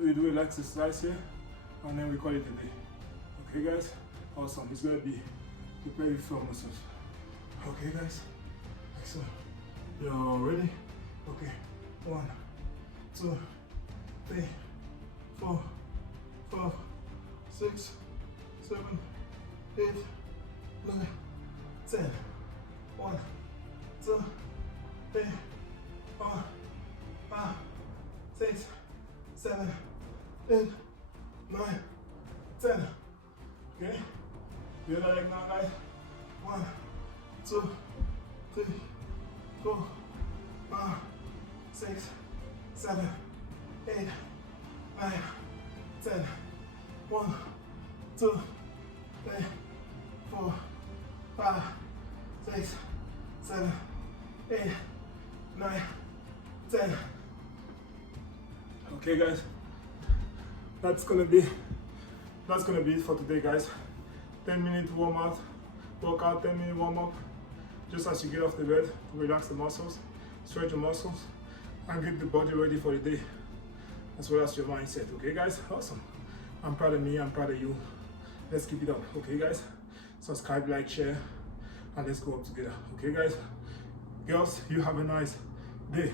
we do an exercise here, and then we call it a day. Okay guys, awesome. It's gonna be prepare you for muscles. Okay guys, excellent. You're ready? Okay, 1, 2, 3, 4, 5, 6, 7, 8, 9, 10. 1, 2, 3, 4, 5, 6, 7, 8, 9, 10. Okay? The other leg now, guys. 1, 2, 3, 4, 5, 6, 7, 8, 9, 10. 1, 2, 3, 4, 5, 6, 7, 8, 9, 10. Okay guys, that's gonna be it for today guys. 10-minute workout, 10-minute warm up, just as you get off the bed to relax the muscles, stretch the muscles, and get the body ready for the day, as well as your mindset. Okay guys, awesome. I'm proud of me, I'm proud of you. Let's keep it up. Okay guys, subscribe, like, share, and let's go up together. Okay guys, girls, you have a nice day.